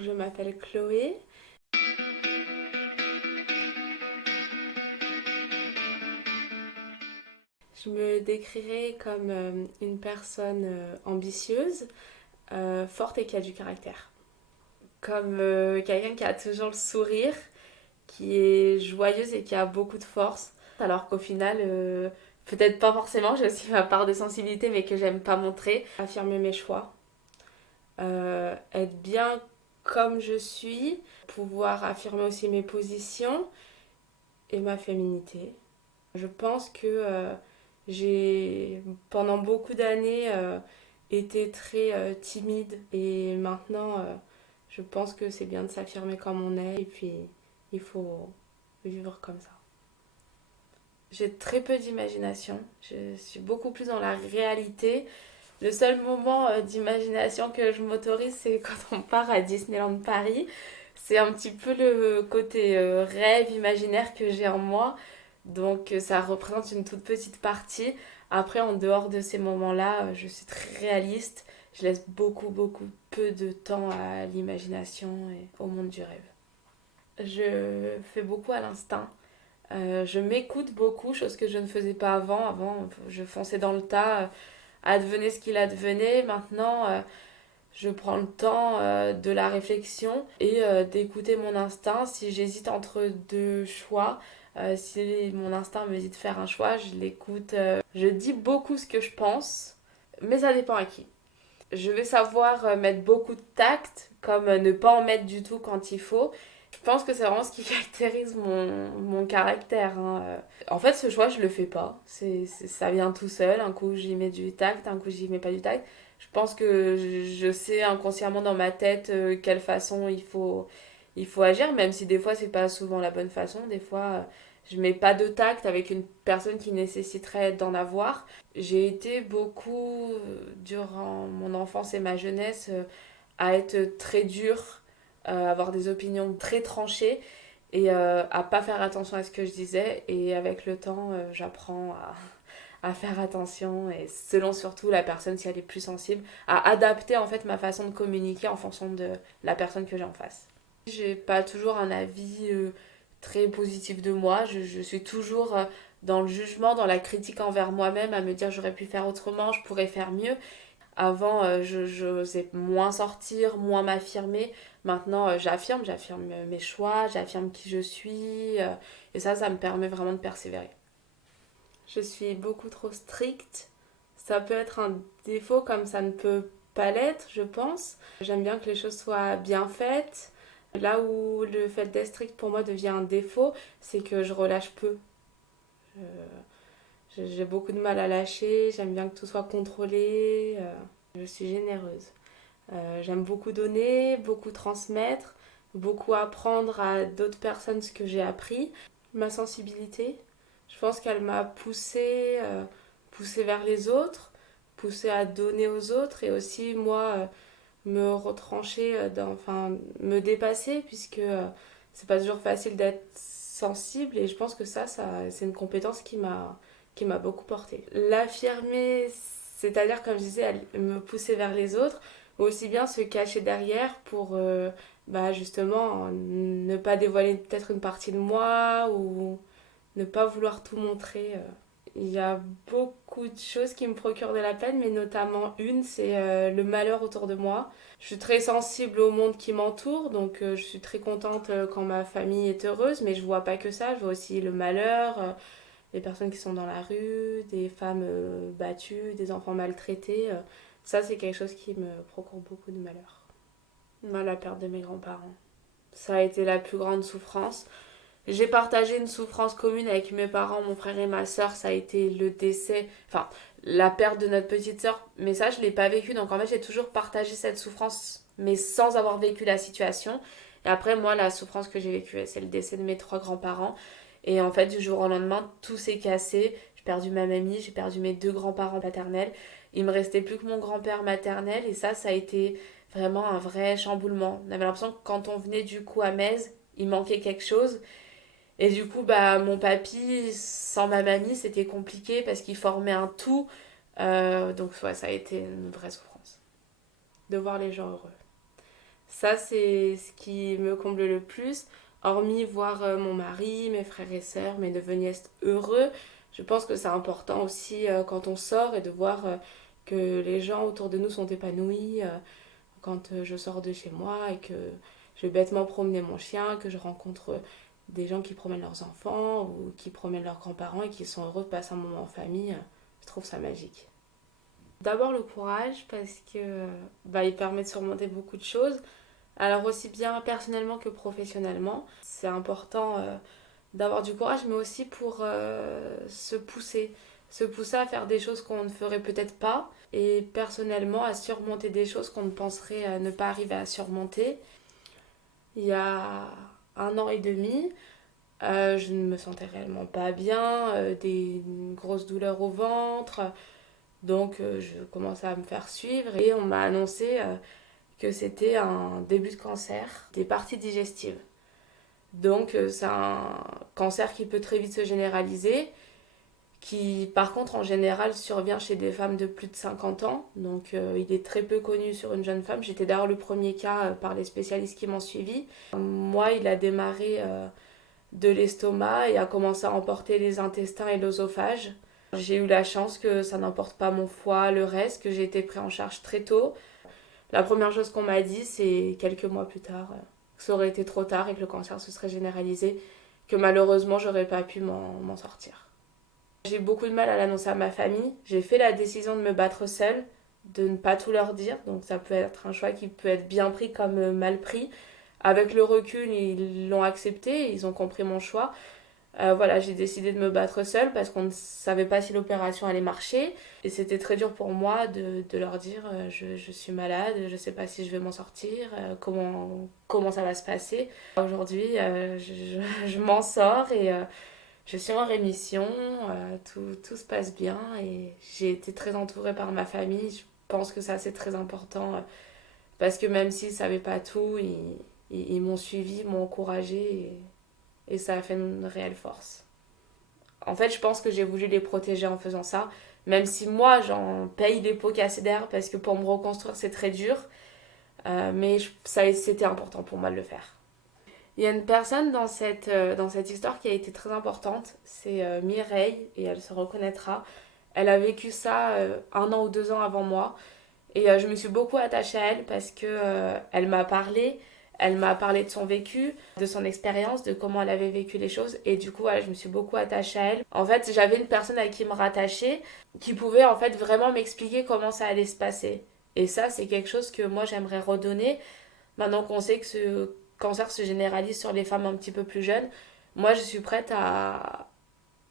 Je m'appelle Chloé. Je me décrirais comme une personne ambitieuse, forte et qui a du caractère. Comme quelqu'un qui a toujours le sourire, qui est joyeuse et qui a beaucoup de force. Alors qu'au final, peut-être pas forcément, j'ai aussi ma part de sensibilité mais que j'aime pas montrer. Affirmer mes choix, être bien comme je suis, pouvoir affirmer aussi mes positions et ma féminité. Je pense que j'ai pendant beaucoup d'années été très timide et maintenant je pense que c'est bien de s'affirmer comme on est et puis il faut vivre comme ça. J'ai très peu d'imagination, je suis beaucoup plus dans la réalité. Le seul moment d'imagination que je m'autorise, c'est quand on part à Disneyland Paris. C'est un petit peu le côté rêve imaginaire que j'ai en moi. Donc ça représente une toute petite partie. Après, en dehors de ces moments-là, je suis très réaliste. Je laisse beaucoup peu de temps à l'imagination et au monde du rêve. Je fais beaucoup à l'instinct. Je m'écoute beaucoup, chose que je ne faisais pas avant. Avant, je fonçais dans le tas, advenait ce qu'il advenait. Maintenant, je prends le temps de la réflexion et d'écouter mon instinct. Si j'hésite entre deux choix, si mon instinct me dit de faire un choix, je l'écoute. Je dis beaucoup ce que je pense, mais ça dépend à qui. Je vais savoir mettre beaucoup de tact, comme ne pas en mettre du tout quand il faut. Je pense que c'est vraiment ce qui caractérise mon caractère, hein. En fait, ce choix, je le fais pas. Ça vient tout seul. Un coup, j'y mets du tact, un coup, j'y mets pas du tact. Je pense que je sais inconsciemment dans ma tête quelle façon il faut agir, même si des fois, c'est pas souvent la bonne façon. Des fois, je mets pas de tact avec une personne qui nécessiterait d'en avoir. J'ai été beaucoup, durant mon enfance et ma jeunesse, à être très dure, avoir des opinions très tranchées et à pas faire attention à ce que je disais. Et avec le temps, j'apprends à faire attention et selon surtout la personne si elle est plus sensible, à adapter en fait ma façon de communiquer en fonction de la personne que j'ai en face. J'ai pas toujours un avis très positif de moi, je suis toujours dans le jugement, dans la critique envers moi-même, à me dire j'aurais pu faire autrement, je pourrais faire mieux. Avant, j'osais moins sortir, moins m'affirmer. Maintenant, j'affirme mes choix, j'affirme qui je suis. Et ça me permet vraiment de persévérer. Je suis beaucoup trop stricte. Ça peut être un défaut comme ça ne peut pas l'être, je pense. J'aime bien que les choses soient bien faites. Là où le fait d'être strict pour moi devient un défaut, c'est que je relâche peu. J'ai beaucoup de mal à lâcher, j'aime bien que tout soit contrôlé. Je suis généreuse. J'aime beaucoup donner, beaucoup transmettre, beaucoup apprendre à d'autres personnes ce que j'ai appris. Ma sensibilité, je pense qu'elle m'a poussée vers les autres, poussée à donner aux autres et aussi moi me retrancher, enfin me dépasser puisque c'est pas toujours facile d'être sensible et je pense que ça c'est une compétence qui m'a beaucoup portée. L'affirmer, c'est-à-dire comme je disais, me pousser vers les autres, ou aussi bien se cacher derrière pour bah justement ne pas dévoiler peut-être une partie de moi ou ne pas vouloir tout montrer. Il y a beaucoup de choses qui me procurent de la peine, mais notamment une, c'est le malheur autour de moi. Je suis très sensible au monde qui m'entoure, donc je suis très contente quand ma famille est heureuse, mais je vois pas que ça, je vois aussi le malheur, les personnes qui sont dans la rue, des femmes battues, des enfants maltraités. Ça, c'est quelque chose qui me procure beaucoup de malheur. Moi, la perte de mes grands-parents. Ça a été la plus grande souffrance. J'ai partagé une souffrance commune avec mes parents, mon frère et ma soeur. Ça a été le décès, enfin, la perte de notre petite soeur. Mais ça, je l'ai pas vécu. Donc, en fait, j'ai toujours partagé cette souffrance, mais sans avoir vécu la situation. Et après, moi, la souffrance que j'ai vécue, c'est le décès de mes trois grands-parents. Et en fait, du jour au lendemain, tout s'est cassé. J'ai perdu ma mamie, j'ai perdu mes deux grands-parents paternels. Il me restait plus que mon grand-père maternel. Et ça a été vraiment un vrai chamboulement. On avait l'impression que quand on venait du coup à Metz, il manquait quelque chose. Et du coup, bah, mon papy, sans ma mamie, c'était compliqué parce qu'il formait un tout. Donc, ouais, ça a été une vraie souffrance de voir les gens heureux. Ça, c'est ce qui me comble le plus. Hormis voir mon mari, mes frères et sœurs, mes neveux nièces heureux, je pense que c'est important aussi quand on sort et de voir que les gens autour de nous sont épanouis. Quand je sors de chez moi et que je vais bêtement promener mon chien, que je rencontre des gens qui promènent leurs enfants ou qui promènent leurs grands-parents et qui sont heureux de passer un moment en famille, je trouve ça magique. D'abord le courage parce que il permet de surmonter beaucoup de choses. Alors aussi bien personnellement que professionnellement, c'est important d'avoir du courage, mais aussi pour se pousser à faire des choses qu'on ne ferait peut-être pas, et personnellement à surmonter des choses qu'on ne penserait ne pas arriver à surmonter. Il y a 1 an et demi, je ne me sentais réellement pas bien, des grosses douleurs au ventre, donc je commençais à me faire suivre et on m'a annoncé que c'était un début de cancer des parties digestives. Donc c'est un cancer qui peut très vite se généraliser, qui par contre en général survient chez des femmes de plus de 50 ans. Donc il est très peu connu sur une jeune femme. J'étais d'ailleurs le premier cas par les spécialistes qui m'ont suivi. Moi, il a démarré de l'estomac et a commencé à emporter les intestins et l'œsophage. J'ai eu la chance que ça n'emporte pas mon foie, le reste, que j'ai été pris en charge très tôt. La première chose qu'on m'a dit, c'est quelques mois plus tard, que ça aurait été trop tard et que le cancer se serait généralisé, que malheureusement j'aurais pas pu m'en sortir. J'ai beaucoup de mal à l'annoncer à ma famille. J'ai fait la décision de me battre seule, de ne pas tout leur dire. Donc ça peut être un choix qui peut être bien pris comme mal pris. Avec le recul, ils l'ont accepté, ils ont compris mon choix. Voilà, j'ai décidé de me battre seule parce qu'on ne savait pas si l'opération allait marcher. Et c'était très dur pour moi de leur dire je suis malade, je ne sais pas si je vais m'en sortir, comment ça va se passer. Aujourd'hui, je m'en sors et je suis en rémission, tout se passe bien et j'ai été très entourée par ma famille. Je pense que ça c'est très important parce que même s'ils ne savaient pas tout, ils m'ont suivi, m'ont encouragée et ça a fait une réelle force. En fait, je pense que j'ai voulu les protéger en faisant ça, même si moi j'en paye des pots cassés d'air parce que pour me reconstruire c'est très dur, mais c'était important pour moi de le faire. Il y a une personne dans cette histoire qui a été très importante, c'est Mireille, et elle se reconnaîtra. Elle a vécu ça 1 an ou 2 ans avant moi, et je me suis beaucoup attachée à elle parce que elle m'a parlé de son vécu, de son expérience, de comment elle avait vécu les choses, et du coup, voilà, je me suis beaucoup attachée à elle. En fait, j'avais une personne à qui me rattacher, qui pouvait en fait vraiment m'expliquer comment ça allait se passer. Et ça, c'est quelque chose que moi j'aimerais redonner. Maintenant qu'on sait que ce cancer se généralise sur les femmes un petit peu plus jeunes, moi je suis prête à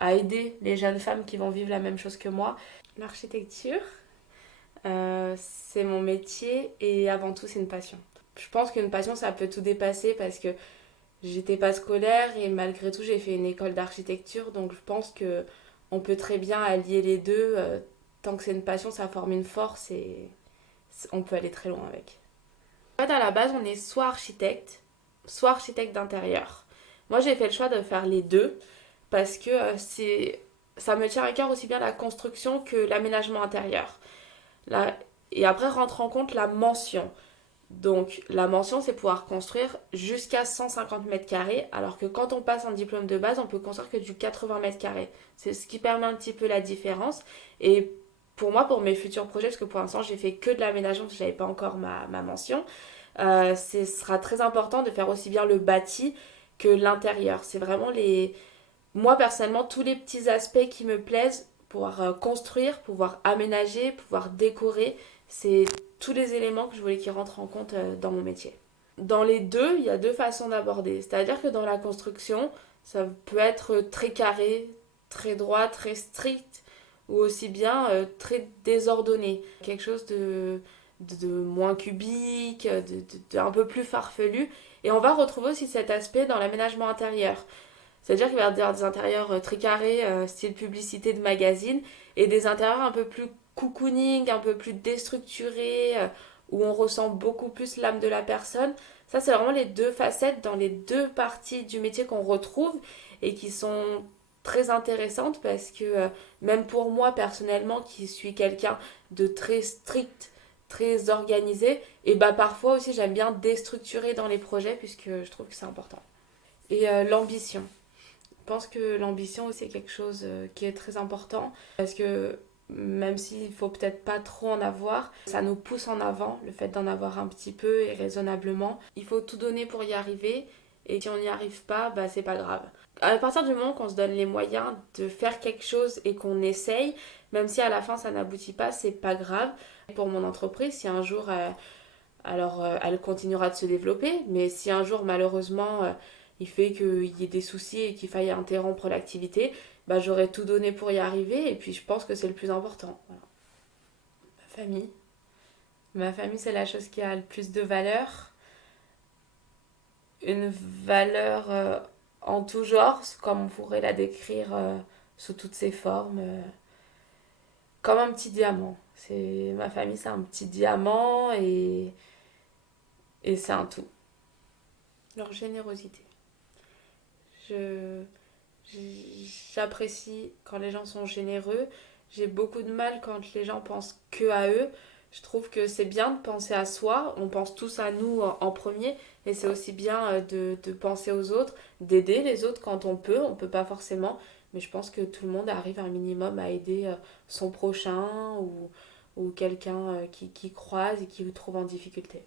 aider les jeunes femmes qui vont vivre la même chose que moi. L'architecture, c'est mon métier et avant tout c'est une passion. Je pense qu'une passion ça peut tout dépasser parce que j'étais pas scolaire et malgré tout j'ai fait une école d'architecture, donc je pense que on peut très bien allier les deux. Tant que c'est une passion, ça forme une force et on peut aller très loin avec. En fait, à la base, on est soit architecte d'intérieur. Moi, j'ai fait le choix de faire les deux parce que ça me tient à cœur aussi bien la construction que l'aménagement intérieur. Là, et après, rentre en compte la mention. Donc, la mention, c'est pouvoir construire jusqu'à 150 mètres carrés, alors que quand on passe un diplôme de base, on peut construire que du 80 mètres carrés. C'est ce qui permet un petit peu la différence. Et pour moi, pour mes futurs projets, parce que pour l'instant, j'ai fait que de l'aménagement, parce que je n'avais pas encore ma mention, ce sera très important de faire aussi bien le bâti que l'intérieur. C'est vraiment moi personnellement, tous les petits aspects qui me plaisent, pouvoir construire, pouvoir aménager, pouvoir décorer, c'est tous les éléments que je voulais qu'ils rentrent en compte dans mon métier. Dans les deux, il y a deux façons d'aborder. C'est-à-dire que dans la construction, ça peut être très carré, très droit, très strict, ou aussi bien très désordonné. Quelque chose de moins cubique, un peu plus farfelu. Et on va retrouver aussi cet aspect dans l'aménagement intérieur. C'est-à-dire qu'il va y avoir des intérieurs très carrés, style publicité de magazine, et des intérieurs un peu plus cocooning, un peu plus déstructurés, où on ressent beaucoup plus l'âme de la personne. Ça, c'est vraiment les deux facettes dans les deux parties du métier qu'on retrouve et qui sont très intéressantes parce que même pour moi personnellement, qui suis quelqu'un de très strict, très organisée. Et bah parfois aussi j'aime bien déstructurer dans les projets puisque je trouve que c'est important. Et l'ambition. Je pense que l'ambition c'est quelque chose qui est très important parce que même s'il faut peut-être pas trop en avoir, ça nous pousse en avant, le fait d'en avoir un petit peu et raisonnablement. Il faut tout donner pour y arriver et si on n'y arrive pas, bah c'est pas grave. À partir du moment qu'on se donne les moyens de faire quelque chose et qu'on essaye, même si à la fin ça n'aboutit pas, c'est pas grave. Pour mon entreprise, si un jour elle continuera de se développer, mais si un jour malheureusement il fait qu'il y ait des soucis et qu'il faille interrompre l'activité, bah, j'aurais tout donné pour y arriver et puis je pense que c'est le plus important. Voilà. Ma famille. Ma famille, c'est la chose qui a le plus de valeur. Une valeur en tout genre, comme on pourrait la décrire sous toutes ses formes, comme un petit diamant. Ma famille, c'est un petit diamant et c'est un tout. Leur générosité. Je, J'apprécie quand les gens sont généreux. J'ai beaucoup de mal quand les gens pensent que à eux. Je trouve que c'est bien de penser à soi. On pense tous à nous en premier. Et c'est aussi bien de penser aux autres, d'aider les autres quand on peut. On peut pas forcément. Mais je pense que tout le monde arrive un minimum à aider son prochain ou quelqu'un qui croise et qui vous trouve en difficulté.